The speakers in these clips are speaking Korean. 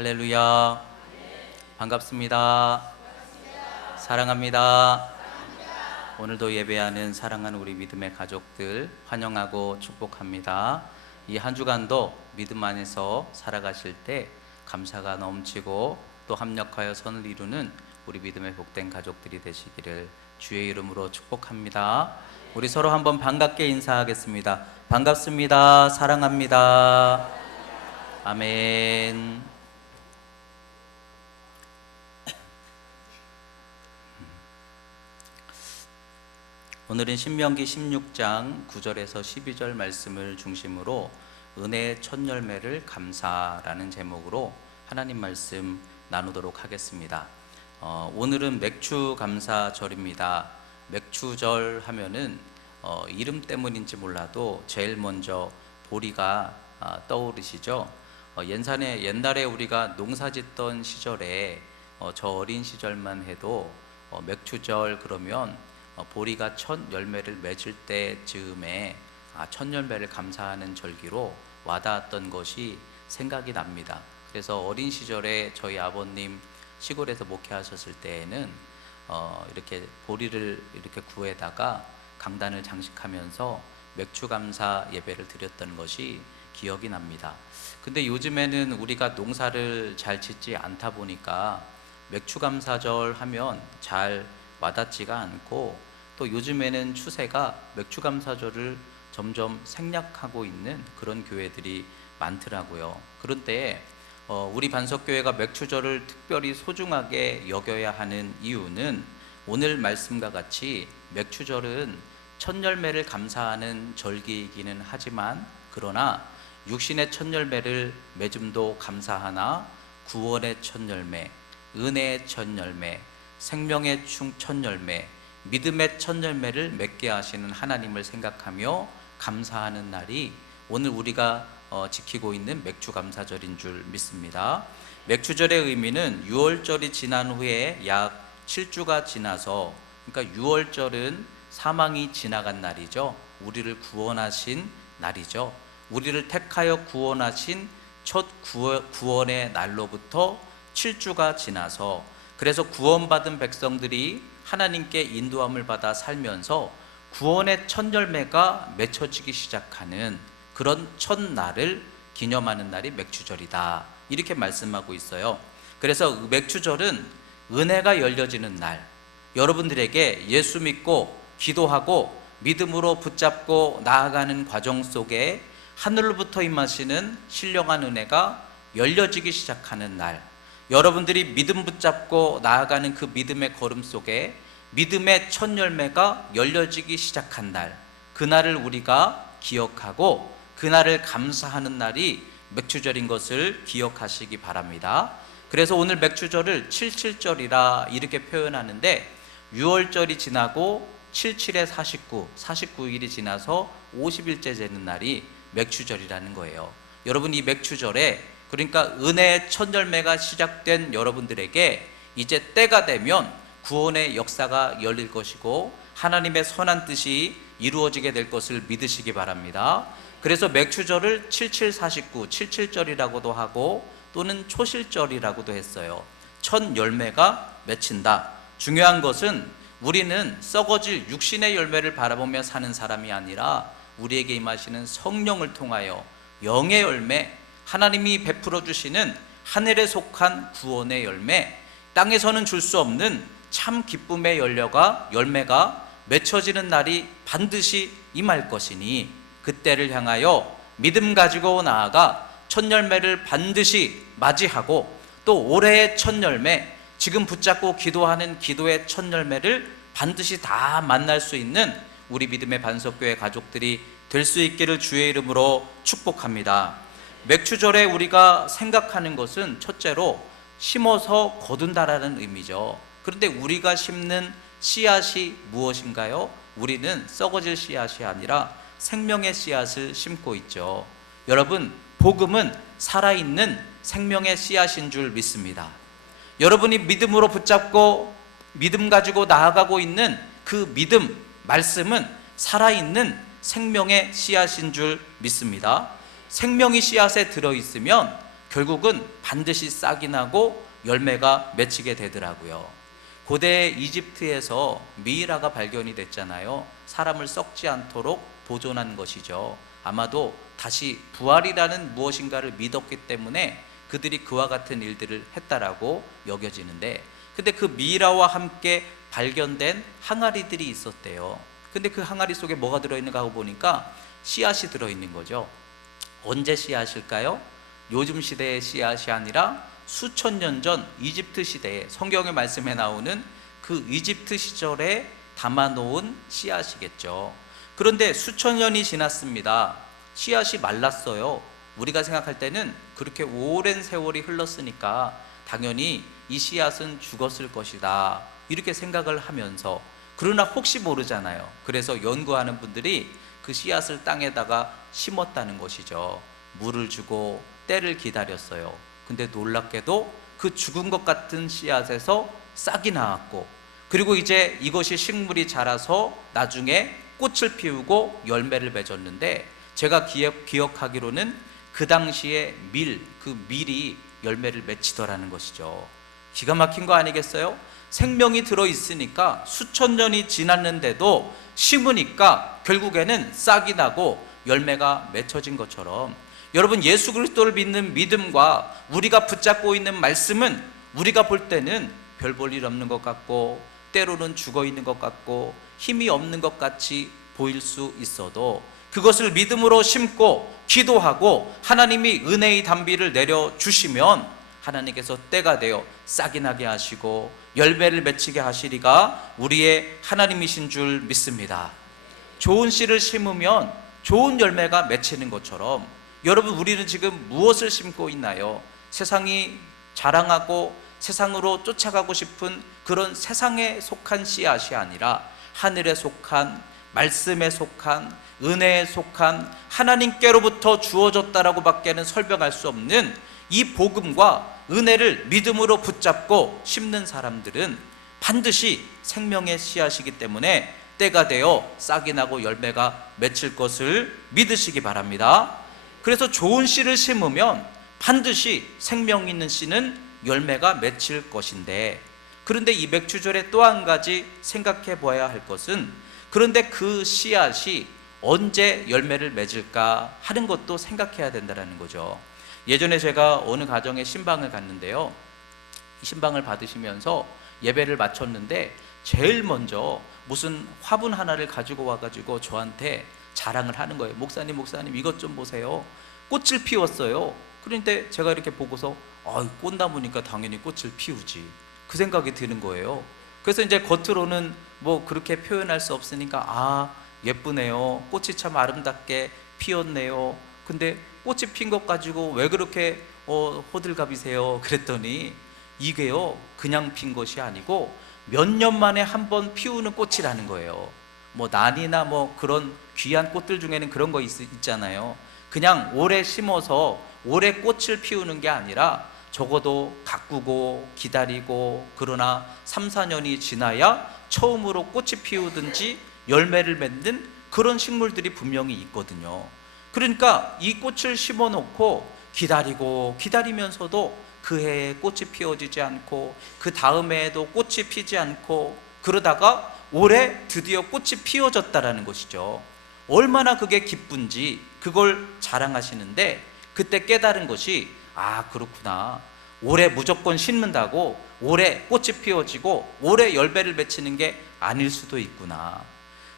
할렐루야. 반갑습니다. 사랑합니다. 오늘도 예배하는 사랑하는 우리 믿음의 가족들 환영하고 축복합니다. 이 한 주간도 믿음 안에서 살아가실 때 감사가 넘치고 또 합력하여 선을 이루는 우리 믿음의 복된 가족들이 되시기를 주의 이름으로 축복합니다. 우리 서로 한번 반갑게 인사하겠습니다. 반갑습니다. 사랑합니다. 아멘. 오늘은 신명기 16장 9절에서 12절 말씀을 중심으로 은혜의 첫 열매를 감사라는 제목으로 하나님 말씀 나누도록 하겠습니다. 오늘은 맥주 감사절입니다. 맥주절 하면은 이름 때문인지 몰라도 제일 먼저 보리가 떠오르시죠. 옛날에 우리가 농사 짓던 시절에 저 어린 시절만 해도 맥주절 그러면 보리가 첫 열매를 맺을 때 즈음에 첫 열매를 감사하는 절기로 와닿았던 것이 생각이 납니다. 그래서 어린 시절에 저희 아버님 시골에서 목회하셨을 때에는 이렇게 보리를 이렇게 구해다가 강단을 장식하면서 맥주 감사 예배를 드렸던 것이 기억이 납니다. 근데 요즘에는 우리가 농사를 잘 짓지 않다 보니까 맥주 감사절 하면 잘 와닿지가 않고, 또 요즘에는 추세가 맥주 감사절을 점점 생략하고 있는 그런 교회들이 많더라고요. 그런데 우리 반석교회가 맥주절을 특별히 소중하게 여겨야 하는 이유는 오늘 말씀과 같이 맥주절은 첫 열매를 감사하는 절기이기는 하지만, 그러나 육신의 첫 열매를 맺음도 감사하나 구원의 첫 열매, 은혜의 첫 열매, 생명의 첫 열매, 믿음의 첫 열매를 맺게 하시는 하나님을 생각하며 감사하는 날이 오늘 우리가 지키고 있는 맥주 감사절인 줄 믿습니다. 맥주절의 의미는 유월절이 지난 후에 약 7주가 지나서, 그러니까 유월절은 사망이 지나간 날이죠. 우리를 구원하신 날이죠. 우리를 택하여 구원하신 첫 구원의 날로부터 7주가 지나서, 그래서 구원받은 백성들이 하나님께 인도함을 받아 살면서 구원의 첫 열매가 맺혀지기 시작하는 그런 첫날을 기념하는 날이 맥주절이다, 이렇게 말씀하고 있어요. 그래서 맥주절은 은혜가 열려지는 날, 여러분들에게 예수 믿고 기도하고 믿음으로 붙잡고 나아가는 과정 속에 하늘로부터 임하시는 신령한 은혜가 열려지기 시작하는 날, 여러분들이 믿음 붙잡고 나아가는 그 믿음의 걸음 속에 믿음의 첫 열매가 열려지기 시작한 날, 그날을 우리가 기억하고 그날을 감사하는 날이 맥주절인 것을 기억하시기 바랍니다. 그래서 오늘 맥주절을 77절이라 이렇게 표현하는데, 6월절이 지나고 77에 49일이 지나서 50일째 되는 날이 맥주절이라는 거예요. 여러분, 이 맥주절에, 그러니까 은혜의 첫 열매가 시작된 여러분들에게 이제 때가 되면 구원의 역사가 열릴 것이고 하나님의 선한 뜻이 이루어지게 될 것을 믿으시기 바랍니다. 그래서 맥주절을 7749, 77절이라고도 하고 또는 초실절이라고도 했어요. 첫 열매가 맺힌다. 중요한 것은 우리는 썩어질 육신의 열매를 바라보며 사는 사람이 아니라 우리에게 임하시는 성령을 통하여 영의 열매, 하나님이 베풀어 주시는 하늘에 속한 구원의 열매, 땅에서는 줄 수 없는 참 기쁨의 열매가 맺혀지는 날이 반드시 임할 것이니, 그때를 향하여 믿음 가지고 나아가 첫 열매를 반드시 맞이하고 또 올해의 첫 열매, 지금 붙잡고 기도하는 기도의 첫 열매를 반드시 다 만날 수 있는 우리 믿음의 반석교회 가족들이 될 수 있기를 주의 이름으로 축복합니다. 맥주절에 우리가 생각하는 것은 첫째로 심어서 거둔다라는 의미죠. 그런데 우리가 심는 씨앗이 무엇인가요? 우리는 썩어질 씨앗이 아니라 생명의 씨앗을 심고 있죠. 여러분, 복음은 살아있는 생명의 씨앗인 줄 믿습니다. 여러분이 믿음으로 붙잡고 믿음 가지고 나아가고 있는 그 믿음, 말씀은 살아있는 생명의 씨앗인 줄 믿습니다. 생명이 씨앗에 들어있으면 결국은 반드시 싹이 나고 열매가 맺히게 되더라고요. 고대 이집트에서 미이라가 발견이 됐잖아요. 사람을 썩지 않도록 보존한 것이죠. 아마도 다시 부활이라는 무엇인가를 믿었기 때문에 그들이 그와 같은 일들을 했다라고 여겨지는데, 근데 그 미이라와 함께 발견된 항아리들이 있었대요. 근데 그 항아리 속에 뭐가 들어있는가 하고 보니까 씨앗이 들어있는 거죠. 언제 씨앗일까요? 요즘 시대의 씨앗이 아니라 수천 년 전 이집트 시대에, 성경의 말씀에 나오는 그 이집트 시절에 담아놓은 씨앗이겠죠. 그런데 수천 년이 지났습니다. 씨앗이 말랐어요. 우리가 생각할 때는 그렇게 오랜 세월이 흘렀으니까 당연히 이 씨앗은 죽었을 것이다, 이렇게 생각을 하면서, 그러나 혹시 모르잖아요. 그래서 연구하는 분들이 그 씨앗을 땅에다가 심었다는 것이죠. 물을 주고 때를 기다렸어요. 근데 놀랍게도 그 죽은 것 같은 씨앗에서 싹이 나왔고, 그리고 이제 이것이 식물이 자라서 나중에 꽃을 피우고 열매를 맺었는데, 제가 기억하기로는 그 당시에 그 밀이 열매를 맺히더라는 것이죠. 기가 막힌 거 아니겠어요? 생명이 들어있으니까 수천 년이 지났는데도 심으니까 결국에는 싹이 나고 열매가 맺혀진 것처럼, 여러분, 예수 그리스도를 믿는 믿음과 우리가 붙잡고 있는 말씀은 우리가 볼 때는 별 볼 일 없는 것 같고, 때로는 죽어 있는 것 같고, 힘이 없는 것 같이 보일 수 있어도, 그것을 믿음으로 심고 기도하고 하나님이 은혜의 단비를 내려주시면 하나님께서 때가 되어 싹이 나게 하시고 열매를 맺히게 하시리가 우리의 하나님이신 줄 믿습니다. 좋은 씨를 심으면 좋은 열매가 맺히는 것처럼, 여러분, 우리는 지금 무엇을 심고 있나요? 세상이 자랑하고 세상으로 쫓아가고 싶은 그런 세상에 속한 씨앗이 아니라 하늘에 속한, 말씀에 속한, 은혜에 속한, 하나님께로부터 주어졌다라고 밖에는 설명할 수 없는 이 복음과 은혜를 믿음으로 붙잡고 심는 사람들은 반드시 생명의 씨앗이기 때문에 때가 되어 싹이 나고 열매가 맺힐 것을 믿으시기 바랍니다. 그래서 좋은 씨를 심으면 반드시 생명 있는 씨는 열매가 맺힐 것인데, 그런데 이 맥주절에 또 한 가지 생각해 보아야 할 것은, 그런데 그 씨앗이 언제 열매를 맺을까 하는 것도 생각해야 된다는 거죠. 예전에 제가 어느 가정에 신방을 갔는데요, 신방을 받으시면서 예배를 마쳤는데 제일 먼저 무슨 화분 하나를 가지고 와가지고 저한테 자랑을 하는 거예요. 목사님 이것 좀 보세요, 꽃을 피웠어요. 그런데 제가 이렇게 보고서 꽃나무니까 당연히 꽃을 피우지, 그 생각이 드는 거예요. 그래서 이제 겉으로는 뭐 그렇게 표현할 수 없으니까 예쁘네요, 꽃이 참 아름답게 피었네요. 근데 꽃이 핀 것 가지고 왜 그렇게 호들갑이세요? 그랬더니 이게요, 그냥 핀 것이 아니고 몇 년 만에 한 번 피우는 꽃이라는 거예요. 뭐 난이나 뭐 그런 귀한 꽃들 중에는 그런 거 있잖아요. 그냥 오래 심어서 오래 꽃을 피우는 게 아니라 적어도 가꾸고 기다리고, 그러나 3, 4년이 지나야 처음으로 꽃이 피우든지 열매를 맺는 그런 식물들이 분명히 있거든요. 그러니까 이 꽃을 심어 놓고 기다리고 기다리면서도 그 해에 꽃이 피어지지 않고 그 다음 해에도 꽃이 피지 않고, 그러다가 올해 드디어 꽃이 피어졌다라는 것이죠. 얼마나 그게 기쁜지 그걸 자랑하시는데, 그때 깨달은 것이 그렇구나, 올해 무조건 심는다고 올해 꽃이 피어지고 올해 열매를 맺히는 게 아닐 수도 있구나.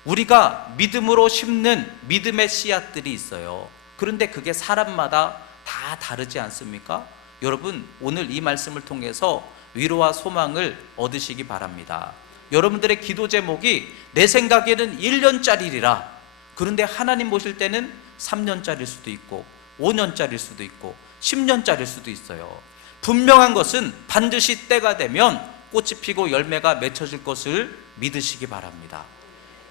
우리가 믿음으로 심는 믿음의 씨앗들이 있어요. 그런데 그게 사람마다 다 다르지 않습니까? 여러분, 오늘 이 말씀을 통해서 위로와 소망을 얻으시기 바랍니다. 여러분들의 기도 제목이 내 생각에는 1년짜리리라, 그런데 하나님 보실 때는 3년짜리일 수도 있고 5년짜리일 수도 있고 10년짜리일 수도 있어요. 분명한 것은 반드시 때가 되면 꽃이 피고 열매가 맺혀질 것을 믿으시기 바랍니다.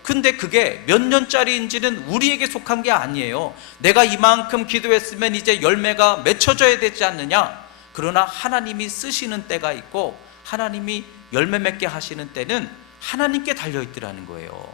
근데 그게 몇 년짜리인지는 우리에게 속한 게 아니에요. 내가 이만큼 기도했으면 이제 열매가 맺혀져야 되지 않느냐? 그러나 하나님이 쓰시는 때가 있고 하나님이 열매 맺게 하시는 때는 하나님께 달려있더라는 거예요.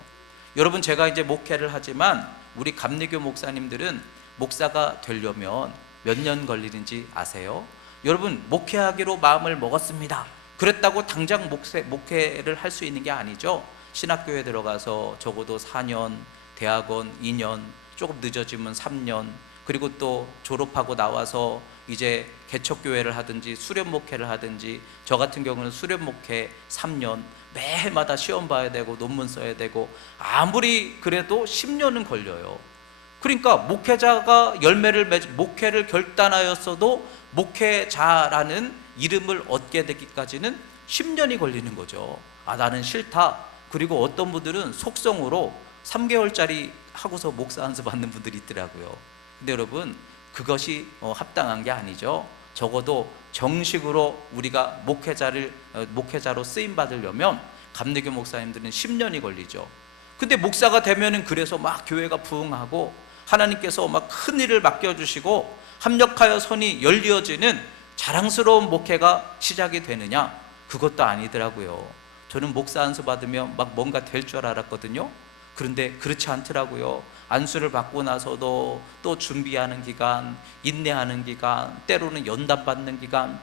여러분, 제가 이제 목회를 하지만 우리 감리교 목사님들은 목사가 되려면 몇 년 걸리는지 아세요? 여러분, 목회하기로 마음을 먹었습니다. 그랬다고 당장 목회를 할 수 있는 게 아니죠. 신학교에 들어가서 적어도 4년, 대학원 2년, 조금 늦어지면 3년, 그리고 또 졸업하고 나와서 이제 개척교회를 하든지 수련 목회를 하든지, 저 같은 경우는 수련 목회 3년, 매해마다 시험 봐야 되고 논문 써야 되고, 아무리 그래도 10년은 걸려요. 그러니까 목회자가 목회를 결단하였어도 목회자라는 이름을 얻게 되기까지는 10년이 걸리는 거죠. 나는 싫다. 그리고 어떤 분들은 속성으로 3개월짜리 하고서 목사 안수 받는 분들이 있더라고요. 근데 여러분, 그것이 합당한 게 아니죠. 적어도 정식으로 우리가 목회자로 쓰임 받으려면 감리교 목사님들은 10년이 걸리죠. 근데 목사가 되면은 그래서 막 교회가 부흥하고 하나님께서 막 큰 일을 맡겨주시고 합력하여 손이 열리어지는 자랑스러운 목회가 시작이 되느냐? 그것도 아니더라고요. 저는 목사 안수 받으면 막 뭔가 될 줄 알았거든요. 그런데 그렇지 않더라고요. 안수를 받고 나서도 또 준비하는 기간, 인내하는 기간, 때로는 연단 받는 기간.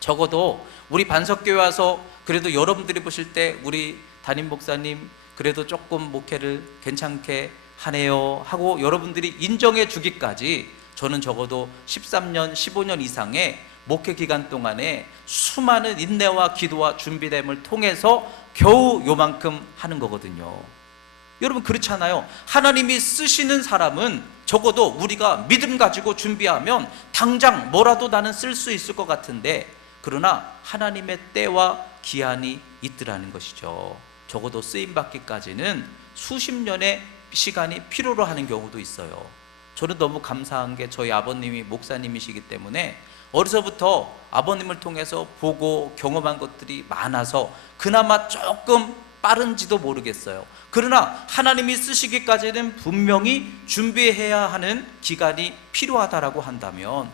적어도 우리 반석교회 와서 그래도 여러분들이 보실 때 우리 담임 목사님 그래도 조금 목회를 괜찮게 하네요 하고 여러분들이 인정해 주기까지 저는 적어도 13년, 15년 이상의 목회 기간 동안에 수많은 인내와 기도와 준비됨을 통해서 겨우 요만큼 하는 거거든요. 여러분, 그렇잖아요. 하나님이 쓰시는 사람은 적어도 우리가 믿음 가지고 준비하면 당장 뭐라도 나는 쓸 수 있을 것 같은데, 그러나 하나님의 때와 기한이 있더라는 것이죠. 적어도 쓰임받기까지는 수십 년의 시간이 필요로 하는 경우도 있어요. 저는 너무 감사한 게 저희 아버님이 목사님이시기 때문에 어려서부터 아버님을 통해서 보고 경험한 것들이 많아서 그나마 조금 빠른지도 모르겠어요. 그러나 하나님이 쓰시기까지는 분명히 준비해야 하는 기간이 필요하다라고 한다면,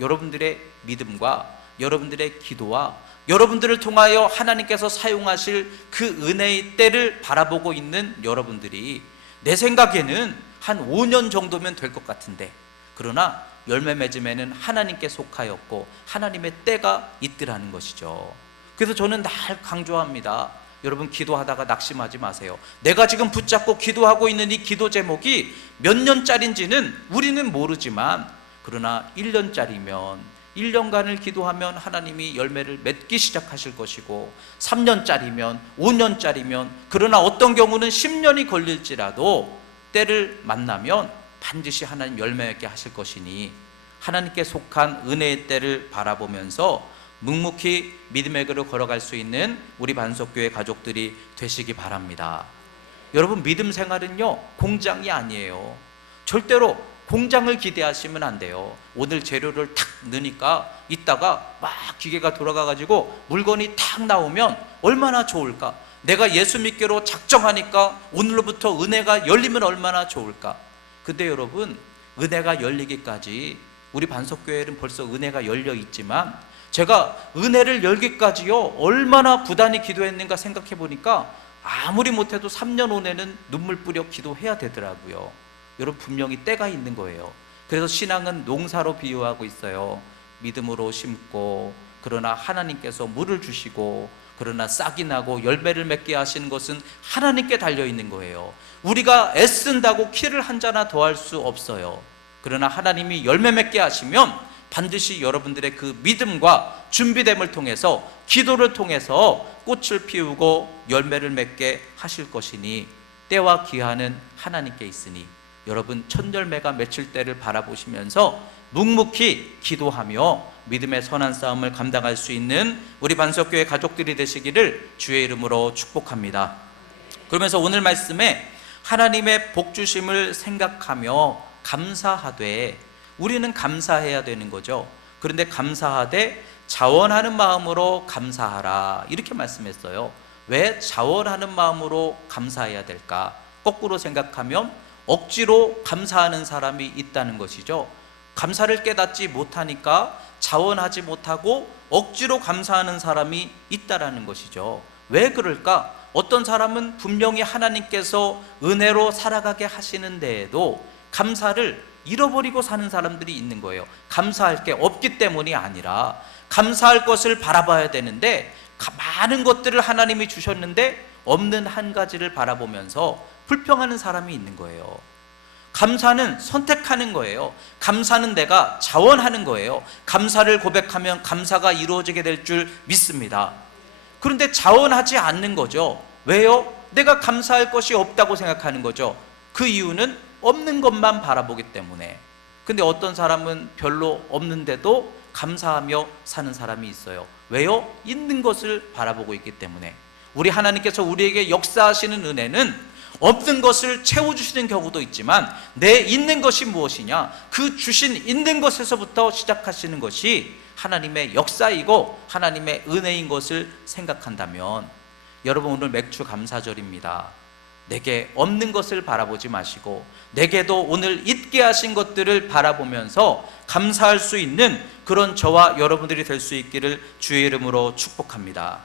여러분들의 믿음과 여러분들의 기도와 여러분들을 통하여 하나님께서 사용하실 그 은혜의 때를 바라보고 있는 여러분들이 내 생각에는 한 5년 정도면 될 것 같은데, 그러나 열매 맺음에는 하나님께 속하였고 하나님의 때가 있더라는 것이죠. 그래서 저는 늘 강조합니다. 여러분, 기도하다가 낙심하지 마세요. 내가 지금 붙잡고 기도하고 있는 이 기도 제목이 몇 년짜리인지는 우리는 모르지만, 그러나 1년짜리면 1년간을 기도하면 하나님이 열매를 맺기 시작하실 것이고, 3년짜리면 5년짜리면, 그러나 어떤 경우는 10년이 걸릴지라도 때를 만나면 반드시 하나님 열매 맺게 하실 것이니, 하나님께 속한 은혜의 때를 바라보면서 묵묵히 믿음의 길을 걸어갈 수 있는 우리 반석교회 가족들이 되시기 바랍니다. 여러분, 믿음 생활은요, 공장이 아니에요. 절대로 공장을 기대하시면 안 돼요. 오늘 재료를 탁 넣으니까 이따가 막 기계가 돌아가가지고 물건이 탁 나오면 얼마나 좋을까? 내가 예수 믿기로 작정하니까 오늘로부터 은혜가 열리면 얼마나 좋을까? 근데 여러분, 은혜가 열리기까지, 우리 반석교회는 벌써 은혜가 열려 있지만 제가 은혜를 열기까지요 얼마나 부단히 기도했는가 생각해 보니까 아무리 못해도 3년 후에는 눈물 뿌려 기도해야 되더라고요. 여러분, 분명히 때가 있는 거예요. 그래서 신앙은 농사로 비유하고 있어요. 믿음으로 심고, 그러나 하나님께서 물을 주시고, 그러나 싹이 나고 열매를 맺게 하시는 것은 하나님께 달려있는 거예요. 우리가 애쓴다고 키를 한 자나 더할 수 없어요. 그러나 하나님이 열매 맺게 하시면 반드시 여러분들의 그 믿음과 준비됨을 통해서, 기도를 통해서 꽃을 피우고 열매를 맺게 하실 것이니, 때와 기한은 하나님께 있으니 여러분, 첫 열매가 맺힐 때를 바라보시면서 묵묵히 기도하며 믿음의 선한 싸움을 감당할 수 있는 우리 반석교회 가족들이 되시기를 주의 이름으로 축복합니다. 그러면서 오늘 말씀에 하나님의 복 주심을 생각하며 감사하되, 우리는 감사해야 되는 거죠. 그런데 감사하되 자원하는 마음으로 감사하라, 이렇게 말씀했어요. 왜 자원하는 마음으로 감사해야 될까? 거꾸로 생각하면 억지로 감사하는 사람이 있다는 것이죠. 감사를 깨닫지 못하니까 자원하지 못하고 억지로 감사하는 사람이 있다라는 것이죠. 왜 그럴까? 어떤 사람은 분명히 하나님께서 은혜로 살아가게 하시는 데에도 감사를 잃어버리고 사는 사람들이 있는 거예요. 감사할 게 없기 때문이 아니라 감사할 것을 바라봐야 되는데 많은 것들을 하나님이 주셨는데 없는 한 가지를 바라보면서 불평하는 사람이 있는 거예요. 감사는 선택하는 거예요. 감사는 내가 자원하는 거예요. 감사를 고백하면 감사가 이루어지게 될 줄 믿습니다. 그런데 자원하지 않는 거죠. 왜요? 내가 감사할 것이 없다고 생각하는 거죠. 그 이유는 없는 것만 바라보기 때문에. 근데 어떤 사람은 별로 없는데도 감사하며 사는 사람이 있어요. 왜요? 있는 것을 바라보고 있기 때문에. 우리 하나님께서 우리에게 역사하시는 은혜는 없는 것을 채워주시는 경우도 있지만 내 있는 것이 무엇이냐, 그 주신 있는 것에서부터 시작하시는 것이 하나님의 역사이고 하나님의 은혜인 것을 생각한다면, 여러분 오늘 맥주 감사절입니다. 내게 없는 것을 바라보지 마시고 내게도 오늘 있게 하신 것들을 바라보면서 감사할 수 있는 그런 저와 여러분들이 될 수 있기를 주의 이름으로 축복합니다.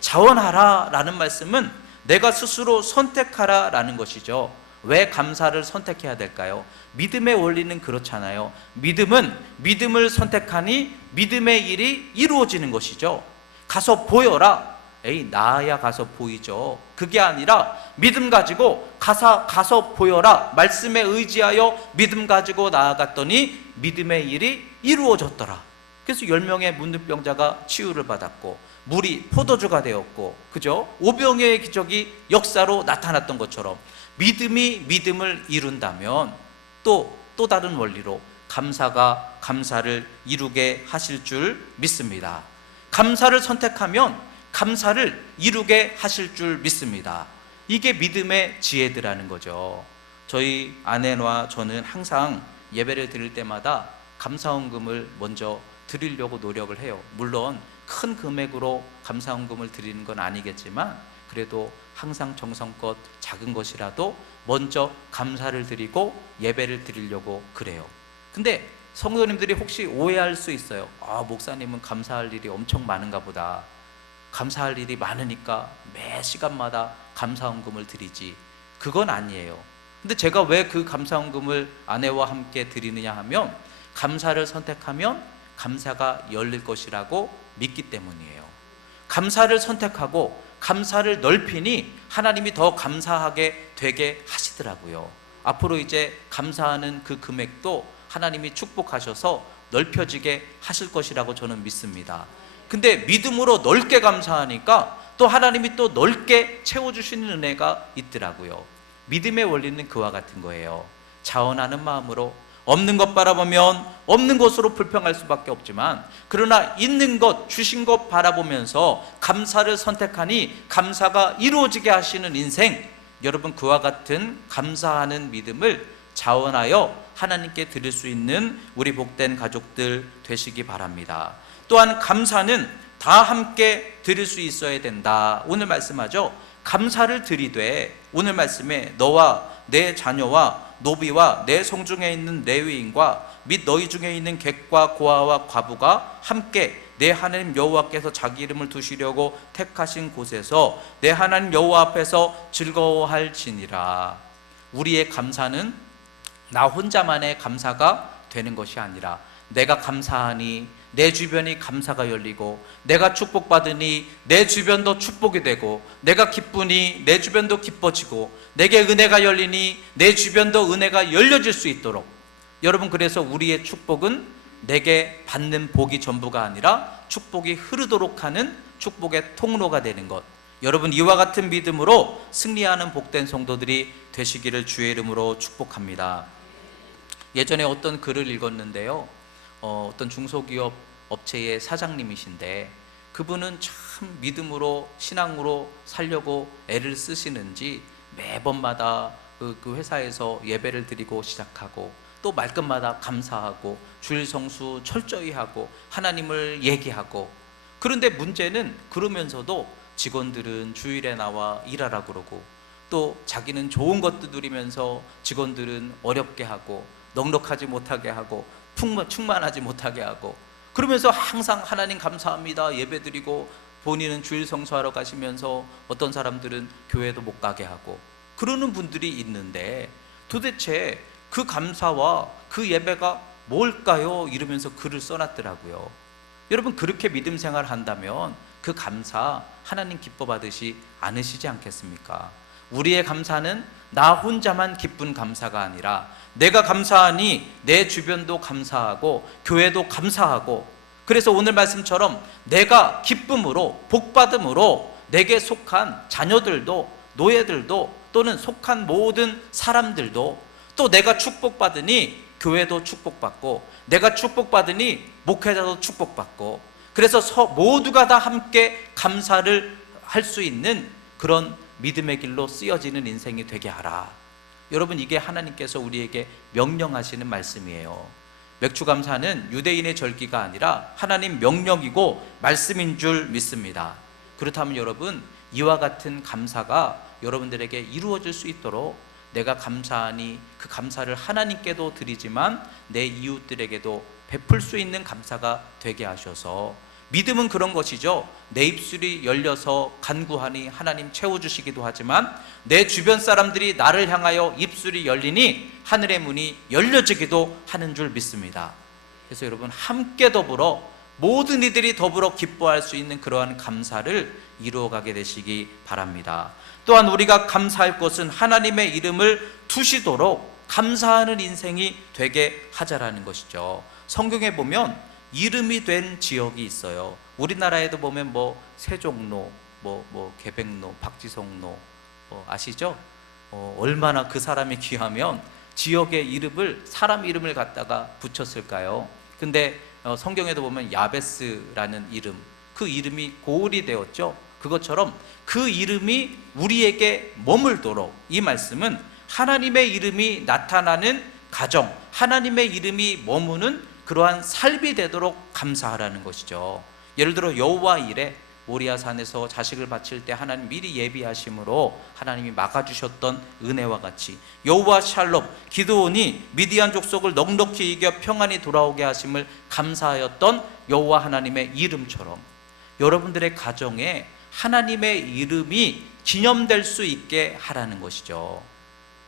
자원하라 라는 말씀은 내가 스스로 선택하라 라는 것이죠. 왜 감사를 선택해야 될까요? 믿음의 원리는 그렇잖아요. 믿음은 믿음을 선택하니 믿음의 일이 이루어지는 것이죠. 가서 보여라. 에이, 나야 가서 보이죠. 그게 아니라 믿음 가지고 가서 보여라. 말씀에 의지하여 믿음 가지고 나아갔더니 믿음의 일이 이루어졌더라. 그래서 10명의 문둥병자가 치유를 받았고 물이 포도주가 되었고, 그죠? 오병이어의 기적이 역사로 나타났던 것처럼 믿음이 믿음을 이룬다면 또 다른 원리로 감사가 감사를 이루게 하실 줄 믿습니다. 감사를 선택하면 감사를 이루게 하실 줄 믿습니다. 이게 믿음의 지혜들라는 거죠. 저희 아내와 저는 항상 예배를 드릴 때마다 감사헌금을 먼저 드리려고 노력을 해요. 물론 큰 금액으로 감사헌금을 드리는 건 아니겠지만 그래도 항상 정성껏 작은 것이라도 먼저 감사를 드리고 예배를 드리려고 그래요. 근데 성도님들이 혹시 오해할 수 있어요. 아, 목사님은 감사할 일이 엄청 많은가 보다. 감사할 일이 많으니까 매 시간마다 감사헌금을 드리지. 그건 아니에요. 근데 제가 왜 그 감사헌금을 아내와 함께 드리느냐 하면 감사를 선택하면 감사가 열릴 것이라고 믿기 때문이에요. 감사를 선택하고 감사를 넓히니 하나님이 더 감사하게 되게 하시더라고요. 앞으로 이제 감사하는 그 금액도 하나님이 축복하셔서 넓혀지게 하실 것이라고 저는 믿습니다. 근데 믿음으로 넓게 감사하니까 또 하나님이 또 넓게 채워주시는 은혜가 있더라고요. 믿음의 원리는 그와 같은 거예요. 자원하는 마음으로 없는 것 바라보면 없는 것으로 불평할 수밖에 없지만, 그러나 있는 것, 주신 것 바라보면서 감사를 선택하니 감사가 이루어지게 하시는 인생, 여러분 그와 같은 감사하는 믿음을 자원하여 하나님께 드릴 수 있는 우리 복된 가족들 되시기 바랍니다. 또한 감사는 다 함께 드릴 수 있어야 된다. 오늘 말씀하죠. 감사를 드리되, 오늘 말씀에 너와 내 자녀와 노비와 내 성중에 있는 레위인과 및 너희 중에 있는 객과 고아와 과부가 함께 내 하나님 여호와께서 자기 이름을 두시려고 택하신 곳에서 내 하나님 여호와 앞에서 즐거워할지니라. 우리의 감사는 나 혼자만의 감사가 되는 것이 아니라 내가 감사하니 내 주변이 감사가 열리고, 내가 축복받으니 내 주변도 축복이 되고, 내가 기쁘니 내 주변도 기뻐지고, 내게 은혜가 열리니 내 주변도 은혜가 열려질 수 있도록. 여러분, 그래서 우리의 축복은 내게 받는 복이 전부가 아니라 축복이 흐르도록 하는 축복의 통로가 되는 것. 여러분, 이와 같은 믿음으로 승리하는 복된 성도들이 되시기를 주의 이름으로 축복합니다. 예전에 어떤 글을 읽었는데요, 어떤 중소기업 업체의 사장님이신데 그분은 참 믿음으로 신앙으로 살려고 애를 쓰시는지 매번마다 그 회사에서 예배를 드리고 시작하고 또 말끝마다 감사하고 주일 성수 철저히 하고 하나님을 얘기하고, 그런데 문제는 그러면서도 직원들은 주일에 나와 일하라 그러고 또 자기는 좋은 것도 누리면서 직원들은 어렵게 하고 넉넉하지 못하게 하고 충만하지 못하게 하고, 그러면서 항상 하나님 감사합니다 예배드리고 본인은 주일 성수하러 가시면서 어떤 사람들은 교회도 못 가게 하고 그러는 분들이 있는데, 도대체 그 감사와 그 예배가 뭘까요? 이러면서 글을 써놨더라고요. 여러분, 그렇게 믿음 생활을 한다면 그 감사 하나님 기뻐 받으시 않으시지 않겠습니까? 우리의 감사는 나 혼자만 기쁜 감사가 아니라 내가 감사하니 내 주변도 감사하고 교회도 감사하고, 그래서 오늘 말씀처럼 내가 기쁨으로 복받음으로 내게 속한 자녀들도 노예들도 또는 속한 모든 사람들도, 또 내가 축복받으니 교회도 축복받고 내가 축복받으니 목회자도 축복받고, 그래서 모두가 다 함께 감사를 할 수 있는 그런 믿음의 길로 쓰여지는 인생이 되게 하라. 여러분, 이게 하나님께서 우리에게 명령하시는 말씀이에요. 맥주감사는 유대인의 절기가 아니라 하나님 명령이고 말씀인 줄 믿습니다. 그렇다면 여러분, 이와 같은 감사가 여러분들에게 이루어질 수 있도록 내가 감사하니 그 감사를 하나님께도 드리지만 내 이웃들에게도 베풀 수 있는 감사가 되게 하셔서, 믿음은 그런 것이죠. 내 입술이 열려서 간구하니 하나님 채워주시기도 하지만 내 주변 사람들이 나를 향하여 입술이 열리니 하늘의 문이 열려지기도 하는 줄 믿습니다. 그래서 여러분, 함께 더불어 모든 이들이 더불어 기뻐할 수 있는 그러한 감사를 이루어가게 되시기 바랍니다. 또한 우리가 감사할 것은 하나님의 이름을 두시도록 감사하는 인생이 되게 하자라는 것이죠. 성경에 보면 이름이 된 지역이 있어요. 우리나라에도 보면 세종로, 계백로, 박지성로 아시죠? 얼마나 그 사람이 귀하면 지역의 이름을, 사람 이름을 갖다가 붙였을까요? 근데 성경에도 보면 야베스라는 이름, 그 이름이 고을이 되었죠. 그것처럼 그 이름이 우리에게 머물도록, 이 말씀은 하나님의 이름이 나타나는 가정, 하나님의 이름이 머무는 그러한 삶이 되도록 감사하라는 것이죠. 예를 들어 여호와 일에 모리아 산에서 자식을 바칠 때 하나님 미리 예비하심으로 하나님이 막아주셨던 은혜와 같이, 여호와 샬롬, 기드온이 미디안 족속을 넉넉히 이겨 평안히 돌아오게 하심을 감사하였던 여호와 하나님의 이름처럼 여러분들의 가정에 하나님의 이름이 기념될 수 있게 하라는 것이죠.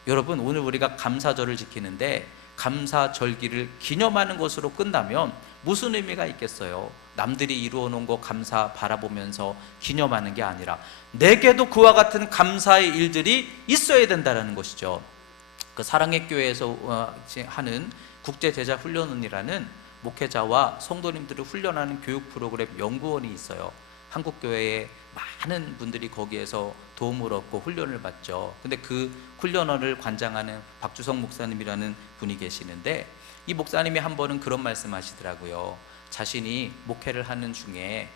여러분, 오늘 우리가 감사절을 지키는데 감사절기를 기념하는 것으로 끝나면 무슨 의미가 있겠어요? 남들이 이루어 놓은 거 감사 바라보면서 기념하는 게 아니라 내게도 그와 같은 감사의 일들이 있어야 된다는 것이죠. 그 사랑의 교회에서 하는 국제제자 훈련원이라는 목회자와 성도님들을 훈련하는 교육 프로그램 연구원이 있어요. 한국 교회에 많은 분들이 거기에서 도움을 얻고 훈련을 받죠. 근데 그 훈련원을 관장하는 박주성 목사님이라는 분이 계시는데, 이 목사님이 한 번은 그런 말씀 하시더라고요. 자신이 목회를 하는 중에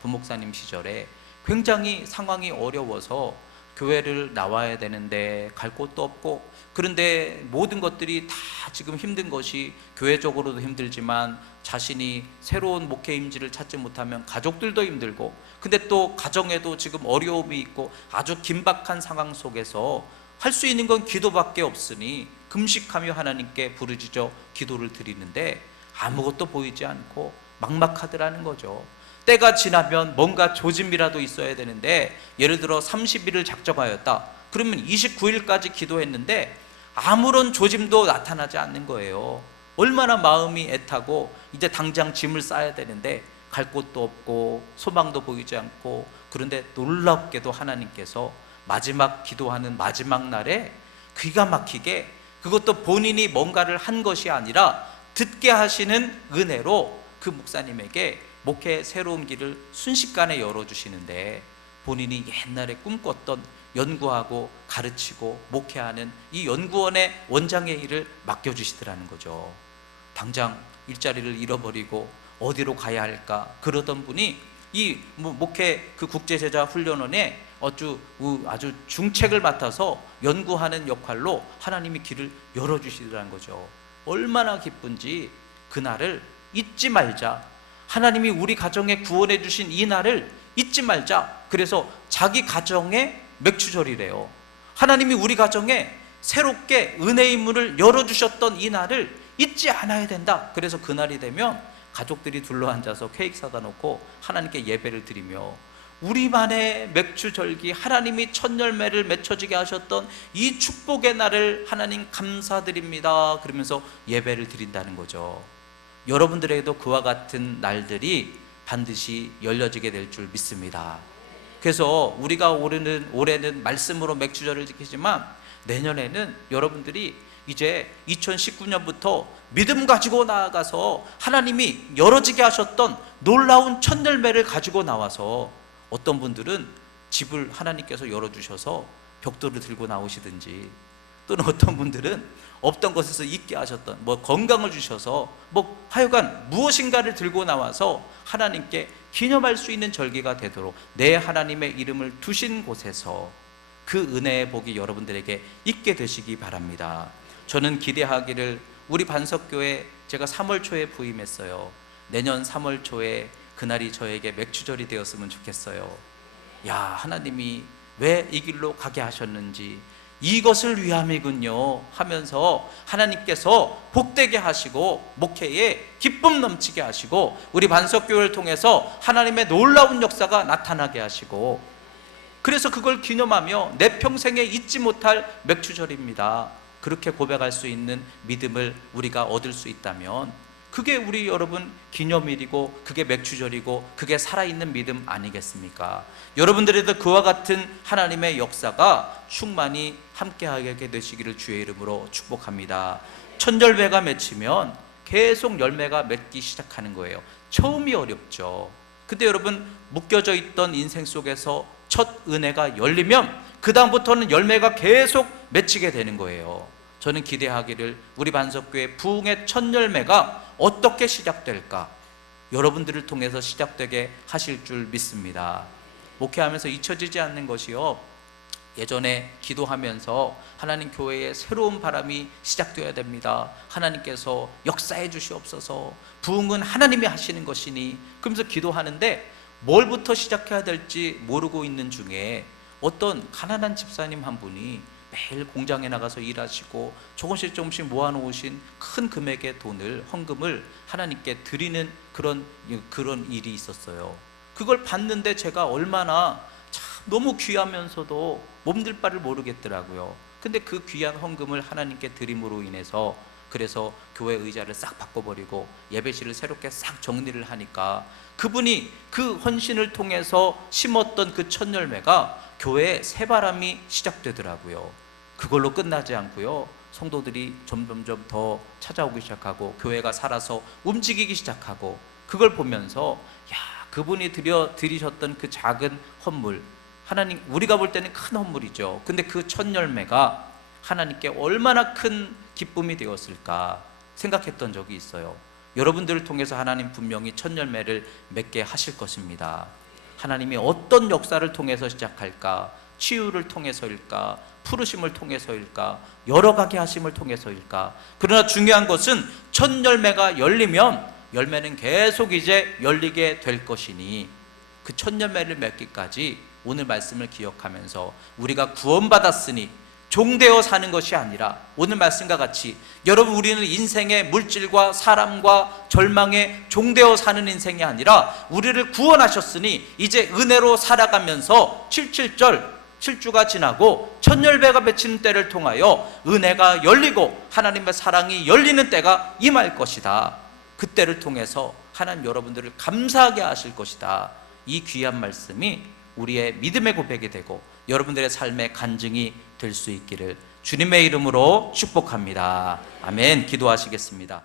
부목사님 시절에 굉장히 상황이 어려워서 교회를 나와야 되는데 갈 곳도 없고, 그런데 모든 것들이 다 지금 힘든 것이 교회적으로도 힘들지만 자신이 새로운 목회 임지를 찾지 못하면 가족들도 힘들고, 근데 또 가정에도 지금 어려움이 있고 아주 긴박한 상황 속에서 할 수 있는 건 기도밖에 없으니 금식하며 하나님께 부르짖어 기도를 드리는데 아무것도 보이지 않고 막막하더라는 거죠. 때가 지나면 뭔가 조짐이라도 있어야 되는데, 예를 들어 30일을 작정하였다. 그러면 29일까지 기도했는데 아무런 조짐도 나타나지 않는 거예요. 얼마나 마음이 애타고 이제 당장 짐을 싸야 되는데 갈 곳도 없고 소망도 보이지 않고, 그런데 놀랍게도 하나님께서 마지막 기도하는 마지막 날에 기가 막히게, 그것도 본인이 뭔가를 한 것이 아니라 듣게 하시는 은혜로 그 목사님에게 목회의 새로운 길을 순식간에 열어주시는데, 본인이 옛날에 꿈꿨던 연구하고 가르치고 목회하는 이 연구원의 원장의 일을 맡겨주시더라는 거죠. 당장 일자리를 잃어버리고 어디로 가야 할까 그러던 분이 이 목회 그 국제제자 훈련원에 아주 중책을 맡아서 연구하는 역할로 하나님이 길을 열어주시더라는 거죠. 얼마나 기쁜지 그날을 잊지 말자. 하나님이 우리 가정에 구원해 주신 이 날을 잊지 말자. 그래서 자기 가정의 맥주절이래요. 하나님이 우리 가정에 새롭게 은혜의 문을 열어주셨던 이 날을 잊지 않아야 된다. 그래서 그날이 되면 가족들이 둘러앉아서 케이크 사다 놓고 하나님께 예배를 드리며, 우리만의 맥주절기, 하나님이 첫 열매를 맺혀지게 하셨던 이 축복의 날을 하나님 감사드립니다 그러면서 예배를 드린다는 거죠. 여러분들에게도 그와 같은 날들이 반드시 열려지게 될 줄 믿습니다. 그래서 우리가 올해는 말씀으로 맥주절을 지키지만 내년에는 여러분들이 이제 2019년부터 믿음 가지고 나아가서 하나님이 열어지게 하셨던 놀라운 첫 열매를 가지고 나와서, 어떤 분들은 집을 하나님께서 열어주셔서 벽돌을 들고 나오시든지, 또는 어떤 분들은 없던 곳에서 있게 하셨던, 건강을 주셔서 하여간 무엇인가를 들고 나와서 하나님께 기념할 수 있는 절기가 되도록 내 하나님의 이름을 두신 곳에서 그 은혜의 복이 여러분들에게 있게 되시기 바랍니다. 저는 기대하기를, 우리 반석교회 제가 3월 초에 부임했어요. 내년 3월 초에 그날이 저에게 맥주절이 되었으면 좋겠어요. 야, 하나님이 왜 이 길로 가게 하셨는지, 이것을 위함이군요 하면서 하나님께서 복되게 하시고 목회에 기쁨 넘치게 하시고 우리 반석교회를 통해서 하나님의 놀라운 역사가 나타나게 하시고, 그래서 그걸 기념하며 내 평생에 잊지 못할 맥주절입니다, 그렇게 고백할 수 있는 믿음을 우리가 얻을 수 있다면 그게 우리 여러분 기념일이고, 그게 맥주절이고, 그게 살아있는 믿음 아니겠습니까? 여러분들에도 그와 같은 하나님의 역사가 충만히 함께하게 되시기를 주의 이름으로 축복합니다. 첫 열매가 맺히면 계속 열매가 맺기 시작하는 거예요. 처음이 어렵죠. 근데 여러분, 묶여져 있던 인생 속에서 첫 은혜가 열리면 그 다음부터는 열매가 계속 맺히게 되는 거예요. 저는 기대하기를 우리 반석교회 부흥의 첫 열매가 어떻게 시작될까, 여러분들을 통해서 시작되게 하실 줄 믿습니다. 목회하면서 잊혀지지 않는 것이요, 예전에 기도하면서 하나님 교회에 새로운 바람이 시작되어야 됩니다, 하나님께서 역사해 주시옵소서, 부흥은 하나님이 하시는 것이니, 그러면서 기도하는데 뭘부터 시작해야 될지 모르고 있는 중에 어떤 가난한 집사님 한 분이 매일 공장에 나가서 일하시고 조금씩 모아놓으신 큰 금액의 돈을, 헌금을 하나님께 드리는 그런 일이 있었어요. 그걸 봤는데 제가 얼마나 참 너무 귀하면서도 몸둘 바를 모르겠더라고요. 근데 그 귀한 헌금을 하나님께 드림으로 인해서, 그래서 교회 의자를 싹 바꿔버리고 예배실을 새롭게 싹 정리를 하니까 그분이 그 헌신을 통해서 심었던 그 첫 열매가 교회에 새바람이 시작되더라고요. 그걸로 끝나지 않고요, 성도들이 점점 더 찾아오기 시작하고 교회가 살아서 움직이기 시작하고, 그걸 보면서 야, 그분이 드리셨던 그 작은 헌물, 하나님, 우리가 볼 때는 큰 헌물이죠. 근데 그 첫 열매가 하나님께 얼마나 큰 기쁨이 되었을까 생각했던 적이 있어요. 여러분들을 통해서 하나님 분명히 첫 열매를 맺게 하실 것입니다. 하나님이 어떤 역사를 통해서 시작할까? 치유를 통해서일까? 푸르심을 통해서일까? 열어가게 하심을 통해서일까? 그러나 중요한 것은 첫 열매가 열리면 열매는 계속 이제 열리게 될 것이니, 그 첫 열매를 맺기까지 오늘 말씀을 기억하면서 우리가 구원받았으니 종되어 사는 것이 아니라, 오늘 말씀과 같이 여러분, 우리는 인생의 물질과 사람과 절망에 종되어 사는 인생이 아니라 우리를 구원하셨으니 이제 은혜로 살아가면서 7주가 지나고 첫 열매가 맺히는 때를 통하여 은혜가 열리고 하나님의 사랑이 열리는 때가 임할 것이다. 그때를 통해서 하나님 여러분들을 감사하게 하실 것이다. 이 귀한 말씀이 우리의 믿음의 고백이 되고 여러분들의 삶의 간증이 될 수 있기를 주님의 이름으로 축복합니다. 아멘. 기도하시겠습니다.